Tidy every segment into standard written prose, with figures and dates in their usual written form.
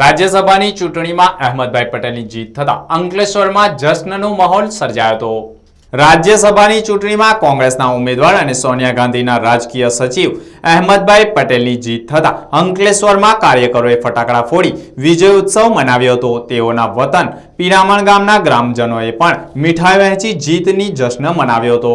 રાજ્યસભાની ચૂંટણીમાં અહેમદભાઈ પટેલની જીત થતા અંકલેશ્વરમાં જશ્નનો માહોલ સર્જાયો હતો। રાજ્યસભાની ચૂંટણીમાં કોંગ્રેસના ઉમેદવાર અને સોનિયા ગાંધીના રાજકીય સચિવ અહેમદભાઈ પટેલની જીત થતા અંકલેશ્વરમાં કાર્યકરોએ ફટાકડા ફોડી વિજય ઉત્સવ મનાવ્યો હતો। તેઓના વતન પીરામણ ગામના ગ્રામજનોએ પણ મીઠાઈ વહેંચી જીતની જશ્ન મનાવ્યો હતો।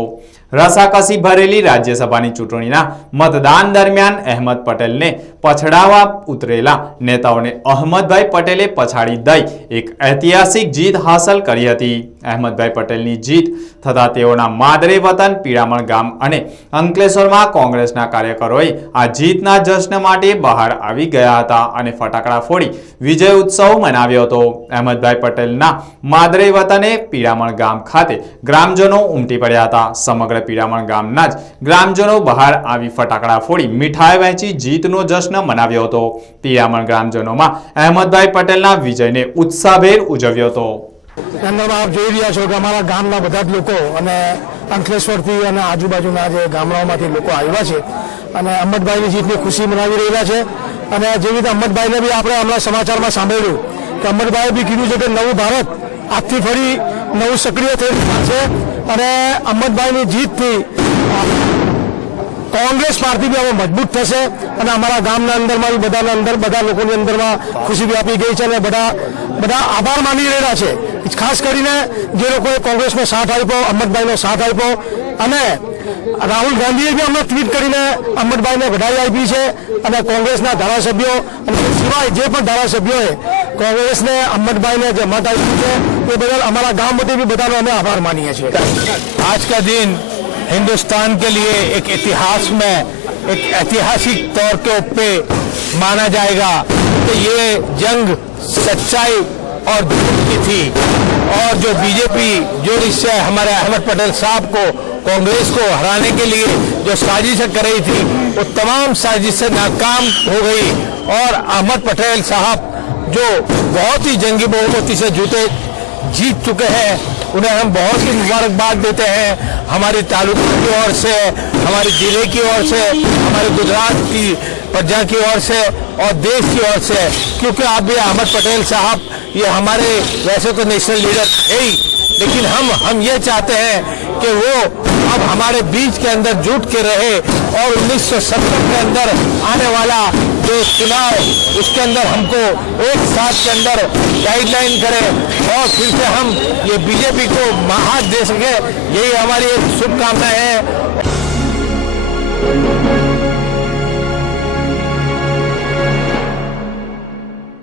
રસાકસી ભરેલી રાજ્યસભાની ચૂંટણીના મતદાન દરમિયાન અહેમદ પટેલને પછડાવવા ઉતરેલા નેતાઓને અહેમદભાઈ પટેલે પછાડી દઈ એક ઐતિહાસિક જીત હાંસલ કરી હતી। અહેમદભાઈ પટેલની જીત થતા તેઓના માદરે વતન પીરામણ ગામ અને અંકલેશ્વરમાં કોંગ્રેસના કાર્યકરોએ આ જીતના જશ્ન માટે બહાર આવી ગયા હતા અને ફટાકડા ફોડી વિજય ઉત્સવ મનાવ્યો હતો। અહેમદભાઈ પટેલના માદરે વતને પીરામણ ગામ ખાતે ગ્રામજનો ઉમટી પડ્યા હતા। સમગ્ર પીરામણ ગામના જ ગ્રામજનો બહાર આવી ફટાકડા ફોડી મીઠાઈ વહેંચી જીતનો જશ્ન મનાવ્યો હતો। પીરામણ ગ્રામજનોમાં અહેમદભાઈ પટેલના વિજયને ઉત્સાહભેર ઉજવ્યો હતો। આપ જોઈ રહ્યા છો કે અમારા ગામના બધા જ લોકો અને અંકલેશ્વરથી અને આજુબાજુના જે ગામડાઓમાંથી લોકો આવ્યા છે અને અહેમદભાઈની જીતની ખુશી મનાવી રહ્યા છે। અને જેવી રીતે અહેમદભાઈને બી આપણે હમણાં સમાચારમાં સાંભળ્યું કે અહેમદભાઈએ બી કીધું છે કે નવું ભારત આજથી ફરી નવું સક્રિય થઈ રહ્યું છે અને અહેમદભાઈની જીતથી કોંગ્રેસ પાર્ટી બી હવે મજબૂત થશે અને અમારા ગામના અંદરમાં બી બધા લોકોની અંદરમાં ખુશી બી આપી ગઈ છે અને બધા આભાર માની રહ્યા છે। ખાસ કરીને જે લોકોએ કોંગ્રેસનો સાથ આપ્યો, અહેમદભાઈનો સાથ આપ્યો અને રાહુલ ગાંધીએ બી અમને ટ્વીટ કરીને અહેમદભાઈને વધાઈ આપી છે અને કોંગ્રેસના ધારાસભ્યો અને સિવાય જે પણ ધારાસભ્યોએ કોંગ્રેસને અહેમદભાઈને જે મત આપ્યું છે એ બદલ અમારા ગામ વતી भी બધાનો અમે આભાર માનીએ છીએ। आज का दिन हिंदुस्तान के लिए एक इतिहास में एक ऐतिहासिक तौर के ऊपर माना जाएगा कि ये जंग सच्चाई और झूठ की थी और जो बीजेपी जो इससे हमारे अहमद पटेल साहब को कांग्रेस को हराने के लिए जो साजिशें कर रही थी वो तमाम साजिशें नाकाम हो गई और अहमद पटेल साहब जो बहुत ही जंगी बहुमती से जीत चुके हैं उन्हें हम बहुत ही मुबारकबाद देते हैं। हमारी तालुका की ओर से, हमारे जिले की ओर से, हमारे गुजरात की प्रजा की ओर से और देश की ओर से, क्योंकि आप भी अहमद पटेल साहब ये हमारे वैसे तो नेशनल लीडर है ही, लेकिन हम ये चाहते हैं कि वो अब हमारे बीच के अंदर जुट के रहे और 1970 के अंदर आने वाला जो चुनाव उसके अंदर हमको एक साथ के अंदर गाइडलाइन करें और फिर से हम ये बीजेपी को हाथ दे सके, यही हमारी एक शुभकामना है।